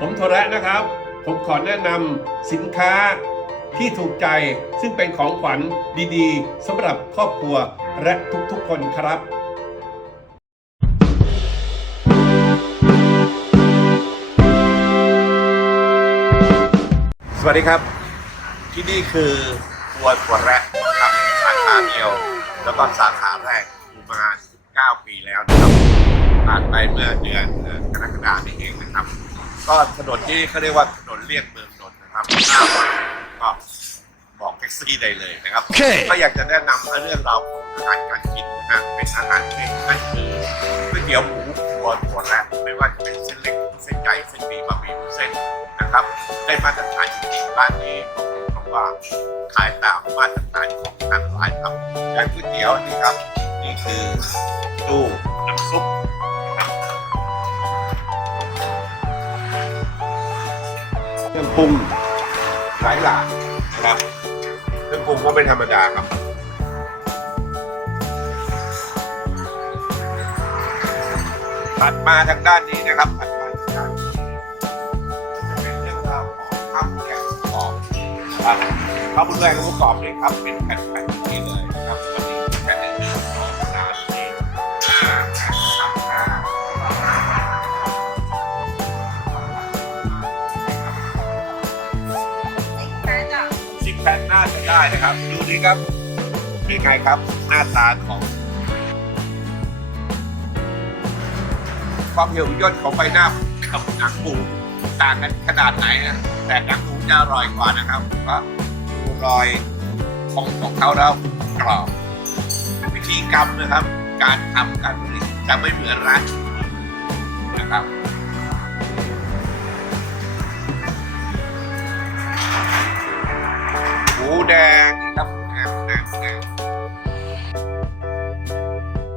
ผมโทระนะครับ ผมขอแนะนำสินค้าที่ถูกใจซึ่งเป็นของขวัญดีๆสำหรับครอบครัวและทุกๆคนครับสวัสดีครับ ที่นี่คือครัวถั่วแระครับสาขาเดียว แล้วก็สาขาแรกอยู่มา 19 ปีแล้วนะครับผ่านไปเมื่อเดือนกรกฎาคมนี้เองนะครับ ก็ถนนที่เขาเรียกว่าถนนเลียบเมืองนนท์นะครับหน้าวัดก็บอกแท็กซี่ได้เลยนะครับก็อยากจะแนะนำเรื่องราวของอาหารการกินนะฮะเป็นอาหารที่นั่นคือก๋วยเตี๋ยวหมูครัวถั่วแระไม่ว่าจะเป็นเส้นเล็กเส้นใหญ่เส้นหมี่บะหมี่วุ้นเส้นนะครับ ได้มาตรฐานจริงๆร้านนี้บอกตรงๆว่าขายตามมาตรฐานของทางร้านครับอย่างก๋วยเตี๋ยวนี่ครับนี่คือตู้น้ำซุป ปรุงหลายหลากนะครับเครื่องปรุงก็ไม่ธรรมดาครับถัดมาทางด้านนี้นะครับถัดมาทางด้านนี้จะเป็นเรื่องราวของข้าวหมูแกงกรอบนะครับข้าวหมูแกงกรอบเนี่ยครับเป็นแผ่นๆแบบนี้เลยนะครับ ได้นะครับ ดูนี่ครับเป็นไงครับหน้าตาของ ความเหี่ยวย่นของใบหน้ากับหนังหมูต่างกันขนาดไหนนะแต่หนังหมูจะอร่อยกว่านะครับเพราะดูรอยของของเขาแล้วกรอบวิธีกรรมนะครับ การทำการผลิตจะไม่เหมือนร้านนะครับ มูแดงนะครับหมูแดงหมูแดง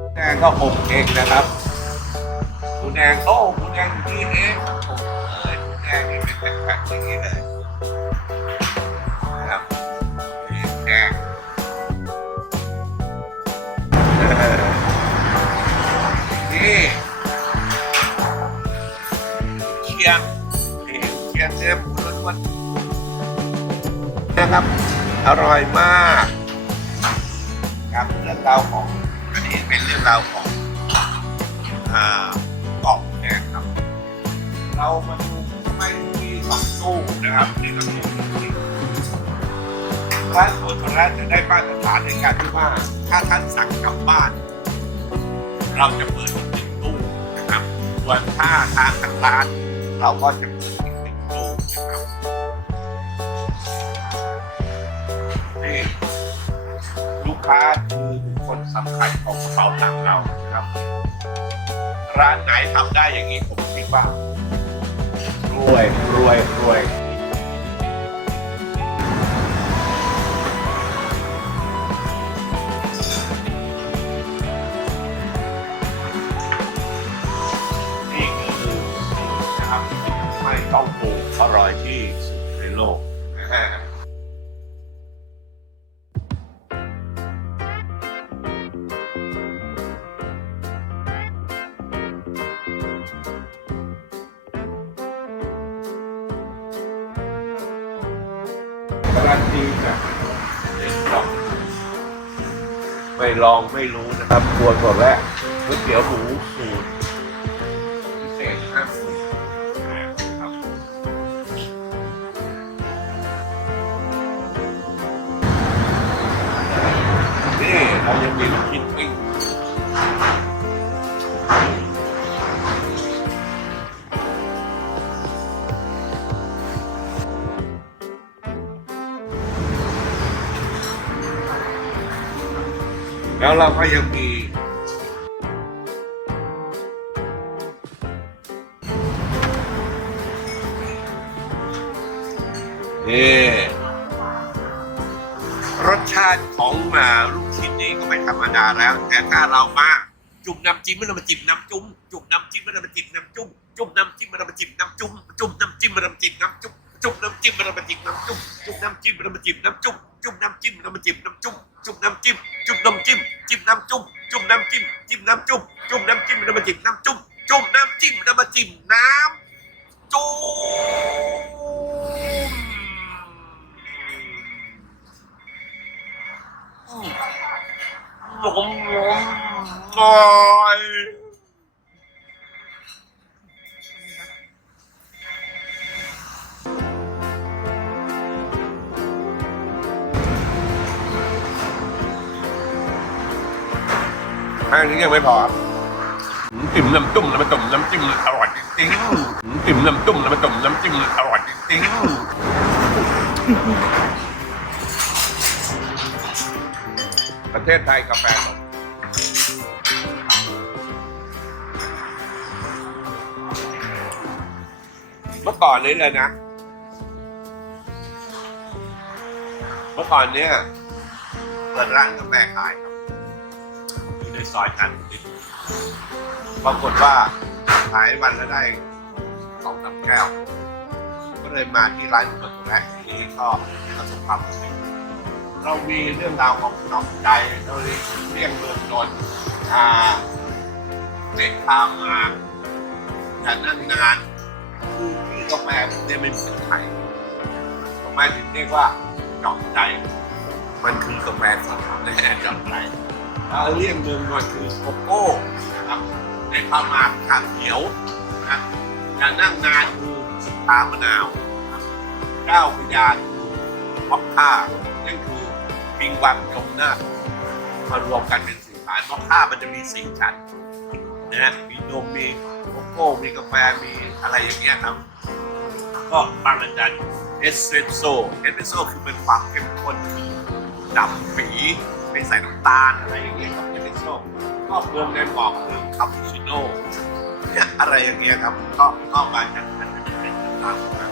หมูแดงแดงก็อบเองนะครับหมูแดงโอ้หมูแดงที่เองโอ้เอ้ยหมูแดงนี่เป็นแผ่นๆอย่างนี้เลย อร่อยมากครับเรื่องราวของอันนี้เป็นเรื่องราวของอ่ากล่องแดงครับ เรามาดูทำไมมีสองตู้นะครับในี่ก็ตู้นี้ร้านสวนร้านจะได้มาตรฐานในการที่ว่าถ้าท่านสั่งกลับบ้าน เราจะเปิดอีกหนึ่งตู้นะครับส่วนถ้าทางทางร้าน เราก็จะ ค้าคือบุคคลสำคัญของกระเป๋าหนังเรานะครับ ร้านไหนทำได้อย่างนี้ผมคิดว่ารวยรวยรวยนี่คือสูตรนะครับไม่ต้องปรุงอร่อยที่สุดในโลก การันตีจากเด็กลองไม่ลองไม่รู้นะครับครัวตัวแรกก๋วยเตี๋ยวหมูสูตรพิเศษห้าสูตรนะครับนี่เรายังมี แล้วเราก็ยังมีนี่รสชาติของอ่าลูกชิ้นนี่ก็ไม่ธรรมดาแล้ว แต่ถ้าเรามาจุ่มน้ำจิ้มมันมาจิ้มน้ำจุ่มจุ่มน้ำจิ้มมันมาจิ้มน้ำจุ่มจุ่มน้ำจิ้มมันมาจิ้มน้ำจุ่มจุ่มน้ำจิ้มมันมาจิ้มน้ำจุ่มจุ่มน้ำจิ้มมันมาจิ้มน้ำจุ่มจุ่มน้ำจิ้มมันมาจิ้มน้ำจุ่มจุ่มน้ำจิ้ม น้ำจิ้มจิ้มน้ำจุ่มจุ่มน้ำจิ้มน้ำมาจิ้มน้ำจุ่มจุ่มน้ำจิ้มน้ำมาจิ้มน้ำจุ่มหอมหอมหอม ยังไม่พอครับจิ้มน้ำจุ่มแล้วมาต้มน้ำจิ้มอร่อยจริงๆจิ้มน้ำจุ่มแล้วมาต้มน้ำจิ้มอร่อยจริงๆประเทศไทยกาแฟสดเมื่อก่อนนี้เลยนะ เมื่อก่อนเนี้ยเปิดร้านกาแฟขายครับ ซอยจันทร์นิดปรากฏว่าขายวันละได้สองสามแก้ว ก็เลยมาที่ร้านเปิดแรกที่นี่ก็ประสบความสำเร็จเรามีเรื่องราวของหนองใจเราเรียกเมืองนนท์อ่าเด็กพามาแต่นั่งนานคือที่กาแฟเนี่ยไม่เหมือนใครทำไมถึงเรียกว่าหนองใจ มันคือกาแฟสดแน่หนองใจ เราเรียกเมืองนวลคือโกโก้นะครับในพามาชาเขียวนะครับจะนั่งนานคือสตามะนาวเก้าพยานคือมอคค่านั่นคือปิงวังยมนามารวมกันเป็นสีสารมอคค่ามันจะมีสี่ชั้นนะมีนมมีโกโก้มีกาแฟมีอะไรอย่างเงี้ยครับ ก็บางอันดันเอสเปรสโซ่เอสเปรสโซ่คือเป็นความเข้มข้นดับฝี ไม่ใส่น้ำตาลอะไรอย่างเงี้ยครับเอสเปรสโซ่ก็เพิ่มในบอกเรื่อคาปูชิโน่อะไรอย่างเงี้ยครับก็เข้ามาจากนั้นเป็นตามนะ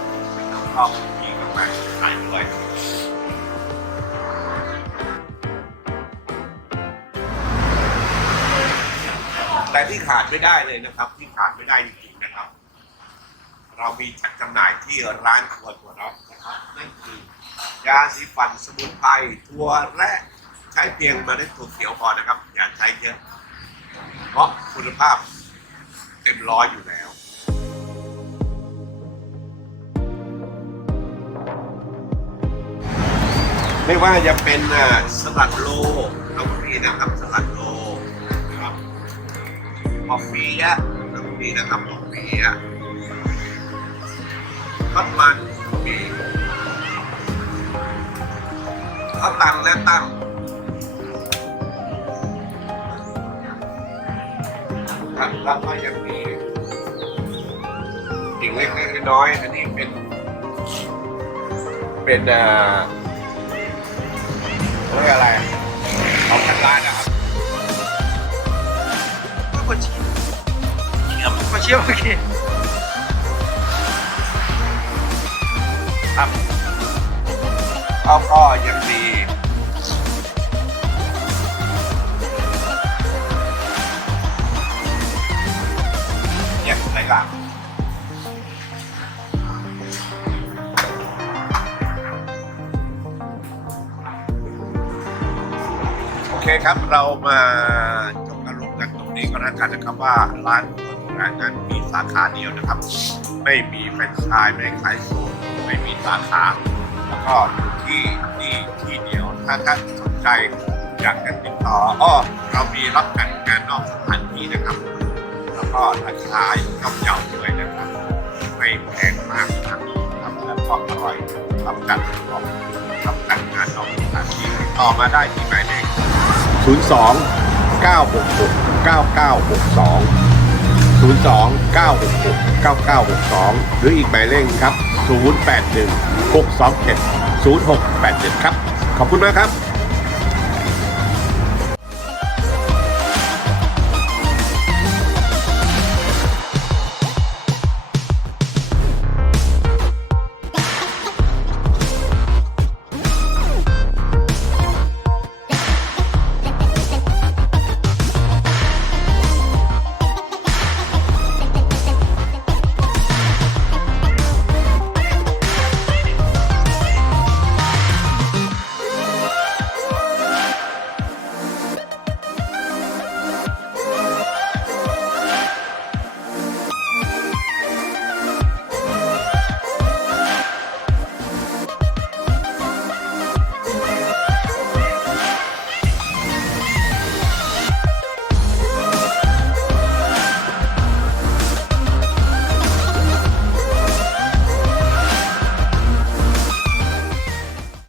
แล้าวก็มีกาแฟขายด้วยแต่ที่ขาดไม่ได้เลยนะครับ ที่ขาดไม่ได้จริงๆนะครับ เรามีจัดจำหน่ายที่ร้านครัวตัวเรานะครับนั่นคือยาสีฟันสมุนไพรตัวแรก ช้เพียงเมล็ดถั่วเขียวพอนะครับ อย่าใช้เยอะ เพราะคุณภาพเต็มร้อยอยู่แล้วไม่ว่าจะเป็นสลัดโลน้องนี่นะครับสลัดโลนะครับปอปียะน้องนี่นะครับปอปียะทอดมันมีข้าวตังและตั้ง รับวก็ยังมีสิ่งเล็กๆน้อยๆอันนี้เป็น เป็นเอ่อเรียกอะไรของทางร้านนะครับกดเชียร์เชื่อมกดเชียร์โอเคครับแล้วก็ยังมี คครับเรามาจบการลงกันตรงนี้ก็แล้วกันนะครับว่าร้านเปิดร้านนั้นมีสาขาเดียวนะครับ ไม่มีแฟรนไชส์ไม่ขายสูตรไม่มีสาขา แล้วก็อยู่ที่นี่ที่เดียวถ้าท่านสนใจอยากจะติดต่ออ้อเรามีรับการงานนอกสถานที่นะครับ แล้วก็ราคาย่อมเยาด้วยนะครับ ไม่แพงมากนะครับแล้วก็อร่อยรับการรับการงานนอกสถานที่ต่อมาได้ที่หมายเลข 02 966 9962 02 966 9962 หรืออีกหมายเลขครับ 081 627 0687 ครับ ขอบคุณมากครับ